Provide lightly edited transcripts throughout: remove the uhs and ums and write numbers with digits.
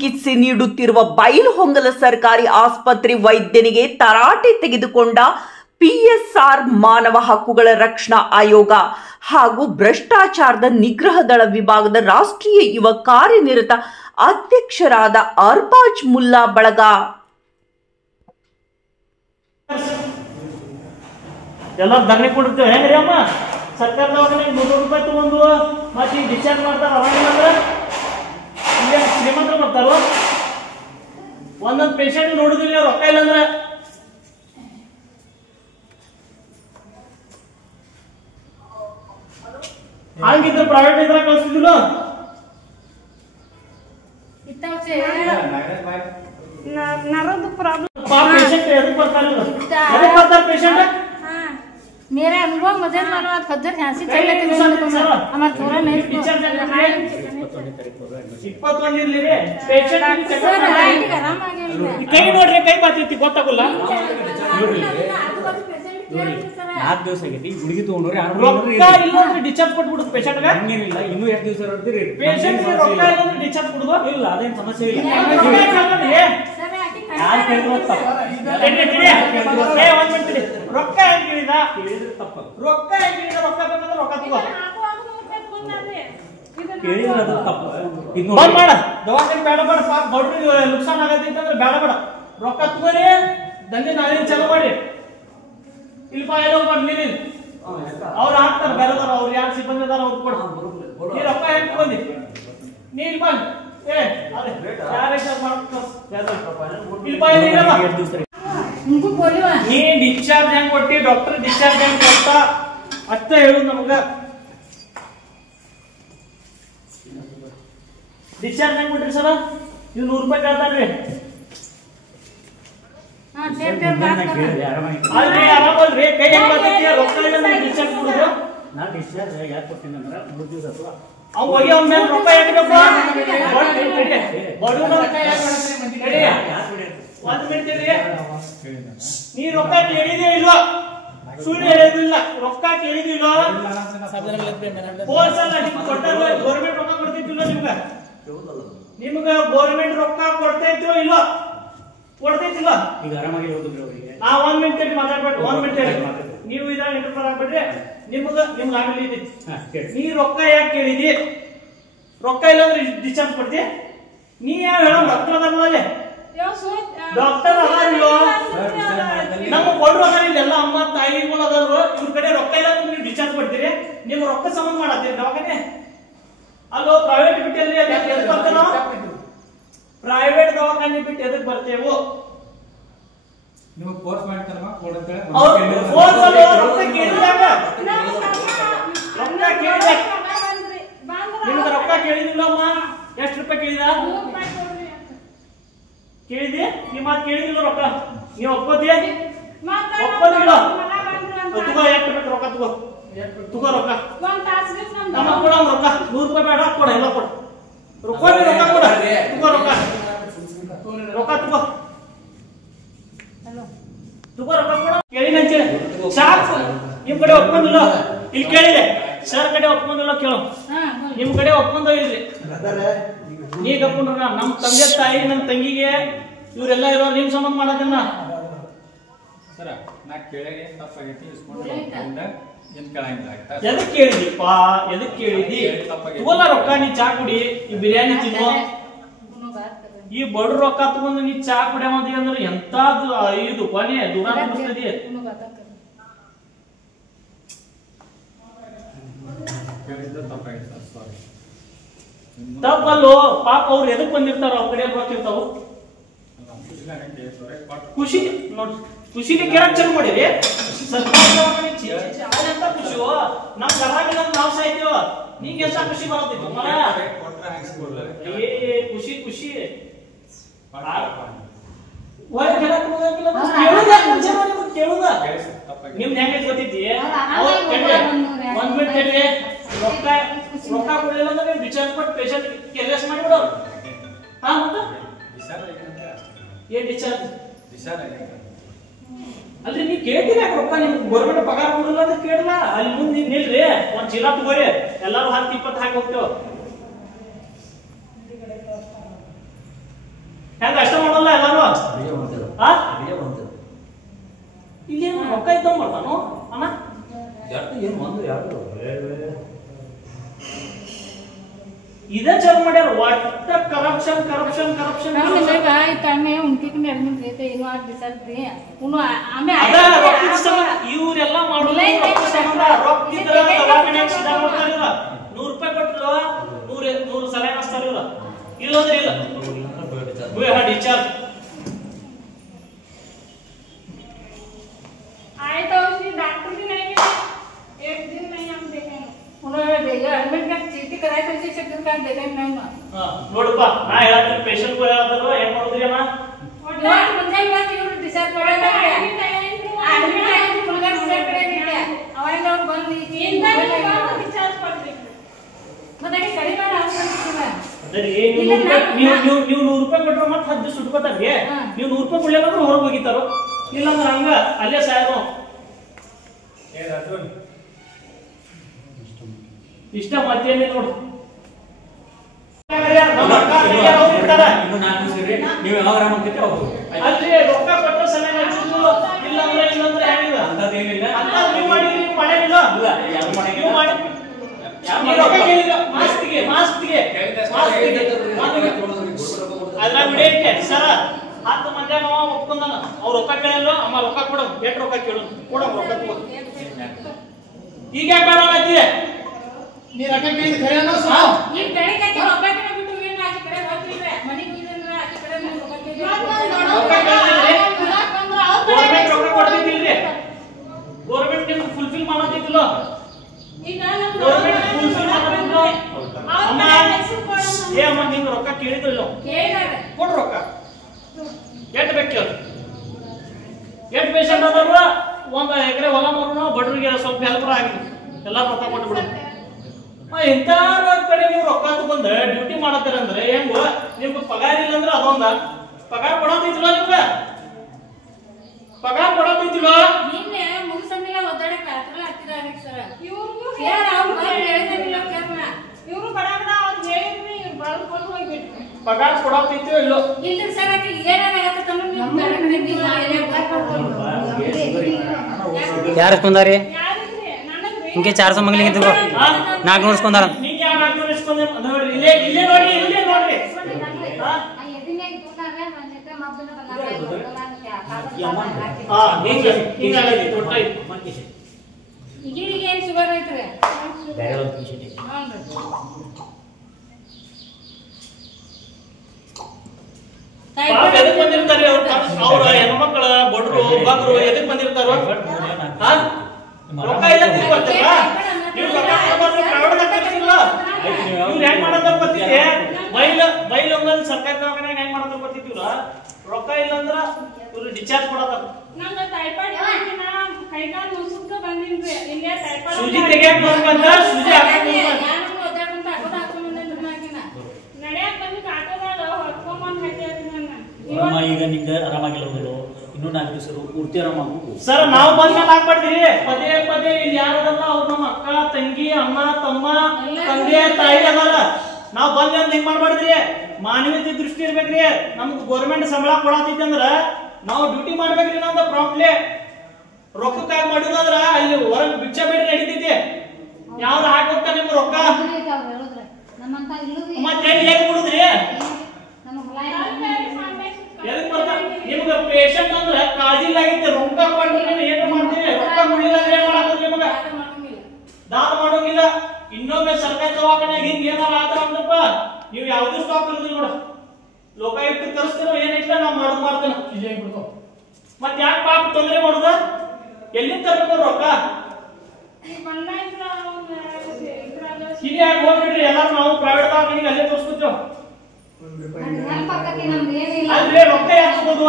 ಚಿಕಿತ್ಸೆ ನೀಡುತ್ತಿರುವ ಬೈಲಹೊಂಗಲ ಸರ್ಕಾರಿ ಆಸ್ಪತ್ರೆ ವೈದ್ಯನಿಗೆ ತರಾಟೆ ತೆಗೆದುಕೊಂಡ ಪಿಎಸ್ಆರ್ ಮಾನವ ಹಕ್ಕುಗಳ ರಕ್ಷಣಾ ಆಯೋಗ ಹಾಗೂ ಭ್ರಷ್ಟಾಚಾರದ ನಿಗ್ರಹ ದಳ ವಿಭಾಗದ ರಾಷ್ಟ್ರೀಯ ಯುವ ಕಾರ್ಯನಿರತ ಅಧ್ಯಕ್ಷರಾದ ಅರ್ಬಾಜ್ ಮುಲ್ಲಾ ಬಳಗ. ಎಲ್ಲ ಧರಣಿ ಕೊಡ್ತೇವೆ ಹೆಂಗ್ರಿ ಅಮ್ಮ ಸರ್ಕಾರದವಾಗ ₹300 ತಗೊಂಡು ಮತ್ತೆ ಈಗ ಡಿಸ್ಚಾರ್ಜ್ ಮಾಡ್ತಾರ ಅವಾಗಿಲ್ಲ ಇಲ್ಲೇ ಶ್ರೀಮಂತರು ಬರ್ತಾರೋ ಒಂದೊಂದು ಪೇಷಂಟ್ ನೋಡುದಿಲ್ಲ ರೊಕ್ಕ ಇಲ್ಲ ಅಂದ್ರೆ ಹಂಗಿದ್ರೆ ಪ್ರೈವೇಟ್ ಇದ್ರಾಗ ಕಳಿಸ್ತಿದ್ದಿಲ್ಲ पेशेंट एदक ಬರ್ತಾರೆ पेशेंट मेरा अनुभव मदद वाला खज्जर झांसी चल लेते हमारा थोड़ा नहीं टीचर 21 ಇರ್ಲಿ ರೀ ಪೇಷಂಟ್ ಸರ್ ಆಯ್ತು ಆರಾಮ ಆಗಿಲ್ಲ ಕೈ ನೋಡ್ರಿ ಕೈ ಬಾತೈತಿ ಗೊತ್ತಾಗಲ್ಲ ನೋಡ್ರಿ 4 ದಿವಸ ಆಗೈತಿ ಹುಡುಗಿ ತಗೊಂಡ್ರಿ ರೊಕ್ಕ ಇಲ್ಲ ಡಿಸ್ಚಾರ್ಜ್ ಕೊಟ್ಬಿಡುದು ಪೇಷಂಟ್ ಗೆ ಇನ್ನೇನಿಲ್ಲ ಇನ್ನೂ 2 ದಿವಸ ಇರ್ತೀರಿ ಪೇಷಂಟ್ ಗೆ ರೊಕ್ಕ ಇಲ್ಲ ಡಿಸ್ಚಾರ್ಜ್ ಕೊಡುದು ಇಲ್ಲ ಅದೇನು ಸಮಸ್ಯೆ ಇಲ್ಲ ಸರ್ ಯಾಕೆ ಯಾರು ಕೇಳಿದ್ರು ತಪ್ಪು ರೊಕ್ಕ ಹೆಂಗ್ ಕೇಳಿದ ಕೇಳಿದ್ರೆ ತಪ್ಪು ರೊಕ್ಕ ಹೆಂಗ್ ಕೇಳಿದ ರೊಕ್ಕ ಬೇಕಂದ್ರೆ ರೊಕ್ಕ ತಗೋ ಕೇಳಿದ್ರೆ ಅದು ತಪ್ಪು ಬಂದ್ ಮಾಡ ದವಾಖಾನೆ ಬೇಡ ಬೇಡ ಪಾಪ ಬಡ್ರಿ ನುಕ್ಸಾನ್ ಆಗತ್ತೆ ಅಂತಂದ್ರೆ ಬೇಡ ಬೇಡ ರೊಕ್ಕ ತಗೋರಿ ದಂಧೆ ನಾಳೆ ಚಾಲು ಮಾಡಿ ಇಲ್ಪ ಏನೋ ಬರ್ಲಿ ಅವ್ರು ಹಾಕ್ತಾರೆ ಬೇರೆದಾರ ಅವ್ರು ಯಾರು ಸಿಬ್ಬಂದಿ ಅದಾರ ಅವ್ರು ಕೊಡು ನೀ ರೊಕ್ಕ ಹೆಂಗ್ ತಗೊಂಡಿ ನೀ ಇಲ್ಲಿ ಬಂದ್ ನೀ ಡಿಸ್ಚಾರ್ಜ್ ಹೆಂಗ್ ಕೊಟ್ಟಿ ಡಾಕ್ಟರ್ ಡಿಸ್ಚಾರ್ಜ್ ಹೆಂಗ್ ಕೊಡ್ತಾ ಅಷ್ಟ ಹೇಳುದು ನಮಗ ಡಿಸ್ಚಾರ್ಜ್ ಹೆಂಗ್ ಕೊಟ್ರಿ ಸರ ನೀವು ₹100 ಕೇಳ್ತಾರ್ರಿ ಅಲ್ರಿ ಆರಾಮಲ್ರಿ ಕೈ ಹೆಂಗ್ ಬರ್ತೈತಿ ರೊಕ್ಕ ಇಲ್ಲ ಡಿಸ್ಚಾರ್ಜ್ ಕೊಡುದು ನಾ ಡಿಸ್ಚಾರ್ಜ್ ಯಾಕೆ ಕೊಡ್ತೀನಿ ಅಂದ್ರೆ 3 ದಿವಸ ಅಥವಾ ಅವ್ ಹೋಗಿ ಅವ್ನ ಮೇಲೆ ರೊಕ್ಕ ಯಾಕಪ್ಪ ಬಡವನ ರೊಕ್ಕ ಒಂದ್ ಮಿನಿಟ್ ನೀ ರೊಕ್ಕ ಕೇಳಿದೇ ಇಲ್ವಾ ಸುಳ್ಳು ಹೇಳೋದಿಲ್ಲ ರೊಕ್ಕ ಕೇಳಿದಿಲ್ಲ ಗೌರ್ಮೆಂಟ್ ರೊಕ್ಕ ಕೊಡ್ತಿದ್ದಿಲ್ಲ ನಿಮ್ಗ ಗೌರ್ಮೆಂಟ್ ರೊಕ್ಕ ಕೊಡ್ತೈತಿರೋ ಇಲ್ವಾ ಕೊಡ್ತೈತಿಲ್ಲ ಈಗ ಆರಾಮಾಗಿ ಹೋಗಿದ್ರು ಅವರಿಗೆ ನಾ 1 ಮಿನಿಟ್ ಮಾತಾಡ್ಬೇಕು 1 ಮಿನಿಟ್ ನೀವು ಇದಾಗ ಇಂಟರ್ಫರ್ ಆಗ್ಬಿಟ್ರೆ ನಿಮ್ಗೆ ಆಮೇಲೆ ಇದೆ ನೀ ರೊಕ್ಕ ಯಾಕೆ ಕೇಳಿದಿ ರೊಕ್ಕ ಇಲ್ಲ ಅಂದ್ರೆ ಡಿಸ್ಚಾರ್ಜ್ ಕೊಡ್ತಿ ನೀ ಯಾವ ಹೇಳೋ ಡಾಕ್ಟರ್ ಅದಾರಲ್ಲ ಡಾಕ್ಟರ್ ಅದಾರಿಲ್ಲೋ ನಮ್ಮ ಕೊಡ್ರು ಅದಾರ ಇಲ್ಲೆಲ್ಲ ಅಮ್ಮ ತಾಯಿಗಳು ಅದಾರು ಇವ್ರ ಕಡೆ ರೊಕ್ಕ ಇಲ್ಲ ಅಂದ್ರೆ ನೀವು ಡಿಸ್ಚಾರ್ಜ್ ಕೊಡ್ತೀರಿ ನಿಮ್ ರೊಕ್ಕ ಸಂಬಂಧ ಮಾಡತ್ತೀರಿ ದವಾಖಾನೆ ಅಲ್ಲೋ ಪ್ರೈವೇಟ್ ಬಿಟ್ಟಲ್ಲಿ ಎದಕ್ ಬರ್ತೇನೋ ಪ್ರೈವೇಟ್ ದವಾಖಾನೆ ಬಿಟ್ಟು ಎದಕ್ ಬರ್ತೇವು ನೀವು ಕೋರ್ಸ್ ಮಾಡ್ತಾರಮ್ಮ ಕೊಡುತ್ತೆ ರೊಕ್ಕ ಕೇಳಿದಾಗ ನಿಮ್ಗೆ ರೊಕ್ಕ ಕೇಳಿದಿಲ್ಲಮ್ಮ ಎಷ್ಟು ರೂಪಾಯಿ ಕೇಳಿದ ಕೇಳಿದಿ ನಿಮ್ಮ ಮಾತು ಕೇಳಿದಿಲ್ಲ ರೊಕ್ಕ ನೀವು ಒಪ್ಪೋದಿಯ ಒಪ್ಪೋದಿಲ್ಲ ತಗೋ ಎಷ್ಟು ಬೇಕು ರೊಕ್ಕ ತಗೋ ರೊಕ್ಕ ನಮ್ಮ ಕೊಡ ರೊಕ್ಕ ₹100 ಬೇಡ ಕೊಡ ಎಲ್ಲ ಕೊಡ ರೊಕ್ಕ ಕೊಡ ತಗೋ ರೊಕ್ಕ ರೊಕ್ಕ ತಗೋ ತಗೋ ರೊಕ್ಕ ಕೊಡ ಕೇಳಿನಂತೆ ಸಾಕು ನಿಮ್ ಕಡೆ ಒಪ್ಕೊಂಡಿಲ್ಲ ಇಲ್ಲಿ ಕೇಳಿದೆ ಸರ್ ಕಡೆ ಒಪ್ಕೊಂಡಿಲ್ಲ ಕೇಳು ನಿಮ್ ಕಡೆ ಒಪ್ಕೊಂಡೋ ಇಲ್ರಿ ನೀ ಕಪ್ಕೊಂಡ್ರ ನಮ್ ತಂದೆ ತಾಯಿ ನಮ್ ತಂಗಿಗೆ ಇವರೆಲ್ಲ ಇರೋ ನಿಮ್ ಸಂಬಂಧ ಮಾಡೋದನ್ನ ಸರ ನಾ ಕೇಳಿಗೆ ತಪ್ಪಾಗೈತಿ ಇಸ್ಕೊಂಡು ಎದಕ್ ಕೇಳಿದಿಪ್ಪ ಎದಕ್ ಕೇಳಿದಿ ತಗೋಲ್ಲ ರೊಕ್ಕ ನೀ ಚಾ ಕುಡಿ ಈ ಬಿರಿಯಾನಿ ತಿನ್ನೋ ಈ ಬಡ ರೊಕ್ಕ ತಗೊಂಡು ನೀ ಚಾ ಕುಡಿಯೋದಿ ಅಂದ್ರೆ ಎಂತಾದು ಇದು ಕೊನೆ ದೂರ ಅನಿಸ್ತದೆ ತಪ್ಪಲ್ಲೋ ಪಾಪ ಅವ್ರು ಎದಕ್ ಬಂದಿರ್ತಾರ ಅವ್ರ ಕಡೆ ಬರ್ತಿರ್ತಾವ ಖುಷಿ ನೋಡ್ರಿ ಖುಷಿಲಿ ಕೇಳಕ್ ಚಲೋ ಮಾಡಿರಿ ಖುಷಿ ನಾವ್ ಕರಾಗಿಲ್ಲ ನಾವ್ ಸಾಯ್ತೀವ ನಿಂಗೆ ಎಷ್ಟ ಖುಷಿ ಬರತ್ತಿತ್ತು ಖುಷಿ ಖುಷಿ ಕೇಳುದ ನಿಮ್ದು ಹೆಂಗ ಗೊತ್ತೈತಿ ಒಂದ್ ಮಿನಿಟ್ ರೊಕ್ಕ ರೊಕ್ಕ ಕೊಡಲಿಲ್ಲ ಅಂದ್ರೆ ಡಿಸ್ಚಾರ್ಜ್ ಕೊಟ್ಟು ಪೇಷಂಟ್ ಕೆಲ್ಸ ಮಾಡಿಬಿಡೋ ಹಾ ಏನ್ ಡಿಸ್ಚಾರ್ಜ್ ಅಲ್ರಿ ನೀವ್ ಕೇಳ್ತೀರಿ ರೊಕ್ಕ ನಿಮ್ಗೆ ಗೌರ್ಮೆಂಟ್ ಪಗಾರ ಕೊಡಲ್ಲ ಅಂತ ಕೇಳಲ್ಲ ಅಲ್ಲಿ ಮುಂದೆ ನಿಲ್ರಿ ಒಂದ್ ಚೀಲ ತಗೋರಿ ಎಲ್ಲಾರು 10-20 ಹಾಕಿ ಹೋಗ್ತೇವ इधर चल मड्यार वाट करप्शन करप्शन करप्शन ನಾವು ನಿಮಗೆ ತಣ್ಣೆ ಉಂಟಿಕೊಂಡು ಎಣ್ಣೆ ಬೇತೆ ಇನ್ನು ಆ ಬಿಸಾಡ್ರಿ ಉನ್ನು ಆಮೆ ಅದ ರೊಕ್ಕದ ಸಂಬಂಧ ಇವರೆಲ್ಲ ಮಾಡೋದು ರೊಕ್ಕದ ಸಂಬಂಧ ರೊಕ್ಕ ಇದ್ರ ದವಾಖಾನೆ ಸಿದ್ಧ ಮಾಡ್ತಾರಿಲ್ಲ 100 ರೂಪಾಯಿ ಕೊಟ್ಟರು 100 ಸಲ ಅಷ್ಟರಿಲ್ಲ ಇಲ್ಲಂದ್ರೆ ಇಲ್ಲ वे हा टीचर आए तो उसकी डॉक्टर भी नहीं मिले एक दिन नहीं हम देखे उन्होंने देखा एडमिट का चीटी कराई तो इसे चेक कर देखे नहीं ना हां ನೋಡಪ್ಪ ನಾ ಹೇಳ್ತೀನಿ ಪೇಷಂಟ್ को ಹೇಳ್ತಾರೋ ಏನು ಮಾಡೋದ್ರಿ ಅಮ್ಮ डॉक्टर ಮುಂದೆ ಬಂದು ಇವರು ಡಿಸೈಡ್ ಮಾಡೋಣ एडमिट ಆಗಿ ಫುಲ್ ಗೆ ಡಿಸೈಡ್ ಕರೆಯಿಲ್ಲ ಅವಾಗ ಅವ್ರು ಬಂದು ಇಂದ ಡಿಸ್ಚಾರ್ಜ್ ಮಾಡ್ಬೇಕು ಮತ್ತೆ ಕಡಿಮೆ ಮಾಡಿ ಅವಶ್ಯಕತೆ ಅದೇ ನೀವು 100 ರೂಪಾಯಿ ಕೊಟ್ಟರೆ ಮತ್ತೆ 10 ದಿವಸ ಸುಟ್ಕೋತಾರ್ರಿ ನೀವು 100 ರೂಪಾಯಿ ಕೊಡ್ಲಿಲ್ಲಂದ್ರೆ ಹೊರಗೆ ಹೋಗಿತಾರೋ ಇಲ್ಲಂದ್ರೆ ಹಂಗ ಅಲ್ಲೇ ಸಾಯೋ ಏ ರಾಜನ್ ಇಷ್ಟ ಮತ್ತೇನೆ ನೋಡು ಇನ್ನು ನಾನು ಸೇರಿ ನೀವು ಯಾವ ಆರಾಮ ಅಂತಿದ್ದೆ ಹೋಗು ಅಲ್ಲಿ ರೊಕ್ಕ ಕೊಟ್ಟ ಸಮಯ ಇಲ್ಲಂದ್ರೆ ಹೆಂಗಿಲ್ಲ ಅಂತದೇನಿಲ್ಲ ಅಂತ ನೀವು ಮಾಡಿಲ್ಲ ಇಲ್ಲ ಯಾರು ಮಾಡಿಲ್ಲ ನೀವು ಮಾಡಿ ನೀವು ರೊಕ್ಕ ಕೇಳಿಲ್ಲ ಮಾಸ್ಕ್ಗೆ ಅದ್ರ ಬಿಡೈತೆ ಸರ 10 ಮಂದಿ ಅವ ಒಪ್ಕೊಂಡನ ಅವ್ರು ರೊಕ್ಕ ಕೇಳಲ್ಲ ಅಮ್ಮ ರೊಕ್ಕ ಕೊಡ ಎಷ್ಟು ರೊಕ್ಕ ಕೇಳು ಕೊಡ ರೊಕ್ಕ ಕೊಡು ಈಗ ಯಾಕೆ ಬೇಡ ಅಂತೀಯ ನೀ ರೊಕ್ಕ ಕೇಳಿದ ಖರೆ ಅನ್ನೋ ಸಾ ಈ ಬೆಳಿಗ್ಗೆ ಒಬ್ಬಕ್ಕೆ ಬಿಟ್ಟು ಏನು ಆಚೆ ಕಡೆ ಹೋಗ್ತಿಲ್ವೇ ಮನೆ ಬೀಜಂದ್ರೆ ಆಚೆ ಕಡೆ ರೊಕ್ಕ ಕೇಳಿದ್ರೆ ಗೌರ್ಮೆಂಟ್ ರೊಕ್ಕ ಕೊಡ್ತಿದ್ದಿಲ್ರಿ ಗೌರ್ಮೆಂಟ್ ನಿಮ್ಗೆ ಫುಲ್ಫಿಲ್ ಮಾಡೋದಿಲ್ಲ ಈಗ ಗೌರ್ಮೆಂಟ್ ಫುಲ್ಫಿಲ್ ಮಾಡೋದಿಲ್ಲ ಅಮ್ಮ ಏ ಅಮ್ಮ ನಿಮ್ಗೆ ರೊಕ್ಕ ಕೇಳಿದ್ರಿಲ್ಲ ಕೇಳಿದಾರೆ ಕೊಡು ರೊಕ್ಕ ಎಷ್ಟು ಬೇಕು ಎಷ್ಟು ಪೇಷಂಟ್ ಅದಾರ 1 ಎಕರೆ ಹೊಲ ಮಾರೋಣ ಬಡ್ರಿಗೆ ಸ್ವಲ್ಪ ಹೆಲ್ಪರ್ ಆಗಿದೆ ಎಲ್ಲ ರೊಕ್ಕ ಕೊಟ್ಟು ಬಿಡು ಇಂಥ ಕಡೆ ನೀವು ರೊಕ್ಕ ತಗೊಂಡ್ ಡ್ಯೂಟಿ ಮಾಡತ್ತೀರಂದ್ರೆ ಹೆಂಗ ನಿಮ್ಗೆ ಪಗಾರ ಇಲ್ಲ ಅಂದ್ರೆ ಅದೊಂದ ಪಗಾರ ಕೊಡೋದಿಲ್ಲ ನಿಮ್ಗೆ ಪಗಾರ ಕೊಡೋದಿಲ್ಲ ನಿನ್ನೆ ಮುಗಿಸಂಗಿಲ್ಲ ಒದ್ದಾಡಕ್ಕೆ ಹತ್ರ ಹತ್ತಿದ್ದಾರೆ ಸರ್ ಇವ್ರಿಗೂ ಕೇಳ ಅವ್ರು ಹೇಳಿದಿಲ್ಲ ಕೇಳ ಇವರು ಬಡ ಅವ್ರು ಹೇಳಿದ್ರಿ ಇವ್ರು ಬಳ್ಕೊಂಡು ಹೋಗ್ಬಿಟ್ರು ಪಗಾರ ಕೊಡೋದಿತ್ತು ಇಲ್ಲೋ ಇಲ್ಲ ಸರ್ ಆಕೆ ಏನಾಗತ್ತ ನೀವು ಬೇರೆ ಕಡೆ ನೀವು ಯಾರು ಇಸ್ಕೊಂಡಾರಿ ಯಾರಿದ್ರಿ ನನಗ್ರಿ ಇಂಕೆ 400 ಮಂಗಲಿಗೆ ತಗೋ 400 ಇಸ್ಕೊಂಡಾರ ನಿಂಗೆ ಯಾರು ಹಾಕ್ತಾರೆ ಇಸ್ಕೊಂಡೆ ನೋಡ್ರಿ ಇಲ್ಲೇ ನೋಡ್ರಿ ಹಾ ಹಿಂಗಾಗೈತಿ ತೊಟ್ಟಾಯ್ತು ಈಗಿಗೆ ಏನು ಶುಗರ್ ಐತ್ರಿ ಬೇರೆ ಒಂದು ಪೇಷಂಟ್ ಪಾಪ ಎದಕ್ ಬಂದಿರ್ತಾರೆ ಅವ್ರ ಹೆಣ್ಮಕ್ಳ ಬಡ್ರು ಬಗ್ರು ಎದಕ್ ಬಂದಿರ್ತಾರ ರೊಕ್ಕ ಇಲ್ಲ ತಿಳ್ಕೊಳ್ತಾರ ನೀವು ರೊಕ್ಕ ಕೊಡ್ಬಾರ್ದು ಪ್ರೈವೇಟ್ ಹಾಕಿರ್ತಿಲ್ಲ ಇವ್ರು ಹೆಂಗ್ ಮಾಡತ್ತಾರ ಗೊತ್ತಿದೆ ಬೈಲ್ ಒಂದಲ್ಲಿ ಸರ್ಕಾರಿ ದವಾಖಾನ್ಯಾಗ ಹೆಂಗ್ ಮಾಡತ್ತಾರ ಗೊತ್ತಿದ್ದೀವ್ರ ರೊಕ್ಕ ಇಲ್ಲ ಅಂದ್ರ ಇವ್ರು ಡಿಸ್ಚಾರ್ಜ್ ಕೊಡತ್ತಾರ ನಂಗೆ ಟೈಫಾಯ್ಡ್ ಕೈಕಾಲು ಮುಸುಕ ಬಂದಿನ್ರಿ ಇಲ್ಲೇ ಟೈಫಾಯ್ಡ್ ಸೂಜಿ ತೆಗಿಯಕ್ ಬಂದ ಸೂಜಿ ಹಾಕಕ್ ನಾನು ಒದ್ದಾಡ್ಕೊಂತ ಆಟೋದ ಹಾಕೊಂಡ್ಬಂದಿನ್ರಿ ನಾಕಿನ ನಡೆಯಕ್ ಬಂದು ಆಟೋದಾಗ ಹೊತ್ಕೊಂಬಂದ್ ಹಾಕ್ಯಾರಿ ನನ್ನ ಈಗ ನಿಂಗೆ ಆರಾಮಾಗಿಲ್ಲ ಹೋದ್ರು ಇನ್ನೂ 4 ದಿವಸ ಪೂರ್ತಿ ಆರಾಮಾಗು ಸರ್ ನಾವು ಬಂದ್ಮೇಲೆ ಹಾಕ್ಬಾರ್ದ್ರಿ ಪದೇ ಇಲ್ಲಿ ಯಾರದಲ್ಲ ಅವ್ರು ನಮ್ಮ ಅಕ್ಕ ತಂಗಿ ಅಣ್ಣ ತಮ್ಮ ತಂದೆ ತಾಯಿ ಅದಾರ ನಾವ್ ಬಂದ್ ಅಂತ ಹೆಂಗ್ ಮಾಡ್ಬಾರ್ದ್ರಿ ಮಾನವೀಯತೆ ದೃಷ್ಟಿ ಇರ್ಬೇಕ್ರಿ ನಮ್ಗೆ ಗೌರ್ಮೆಂಟ್ ಸಂಬಳ ಕೊಡತೈತಿ ಅಂದ್ರ ನಾವು ಡ್ಯೂಟಿ ಮಾಡ್ಬೇಕ್ರಿ ನಮ್ದು ಪ್ರಾಂಪ್ಟ್ಲಿ ರೊಕ್ಕಕ್ಕಾಗಿ ಮಾಡಿದ್ರ ಅಲ್ಲಿ ಹೊರಗ್ ಭಿಕ್ಷೆ ಬೇಡ ನಡೀತೈತಿ ಯಾವ್ದು ಹಾಕೋಗ್ತಾ ನಿಮ್ಗೆ ರೊಕ್ಕ ಮತ್ತೆ ಹೇಗ್ ಕೊಡುದ್ರಿ ಎದಕ್ ಬರ್ತಾರ ನಿಮ್ಗ ಪೇಷಂಟ್ ಅಂದ್ರ ಕಾಳಜಿ ಆಗೈತಿ ರೊಕ್ಕ ಕೊಡ್ತೀನಿ ಏನು ಮಾಡ್ತೀರಿ ರೊಕ್ಕ ಕೊಡ್ಲಿಲ್ಲ ಅಂದ್ರೆ ಏನ್ ಮಾಡಾಕ್ರಿ ನಿಮ್ಗ ದಾನ ಮಾಡೋಂಗಿಲ್ಲ ಇನ್ನೊಮ್ಮೆ ಸರ್ಕಾರಿ ದವಾಖಾನ್ಯಾಗ ಹಿಂಗ್ ಏನಾರ ಆತರ ಅಂದ್ರಪ್ಪ ನೀವು ಯಾವ್ದು ಸ್ಟಾಪ್ ಇರೋದಿಲ್ಲ ನೋಡ ಲೋಕಾಯುಕ್ತ ಕರೆಸ್ತೀರೋ ಏನಿಲ್ಲ ನಾವು ಮಾಡ್ತೇನೆ ಇಲ್ಲೇ ಬಿಡ್ತಾವ ಮತ್ ಯಾಕೆ ಪಾಪ ತೊಂದರೆ ಮಾಡುದ ಎಲ್ಲಿಂದ ತರಬೇಕು ರೊಕ್ಕ ಹಿರಿಯಾಗಿ ಹೋಗ್ಬಿಡ್ರಿ ಎಲ್ಲಾರು ನಾವು ಪ್ರೈವೇಟ್ ದವಾಖಾನಿಗೆ ಅಲ್ಲೇ ತೋರಿಸ್ಕೊತೇವ್ ಅಲ್ರಿ ರೊಕ್ಕ ಯಾಕೆ ತಗೋದು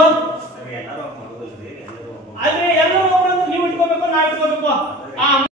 ಅಲ್ರಿ ಎಲ್ಲರೂ ನೀವು ಇಟ್ಕೋಬೇಕು ನಾವ್ ಇಟ್ಕೋಬೇಕು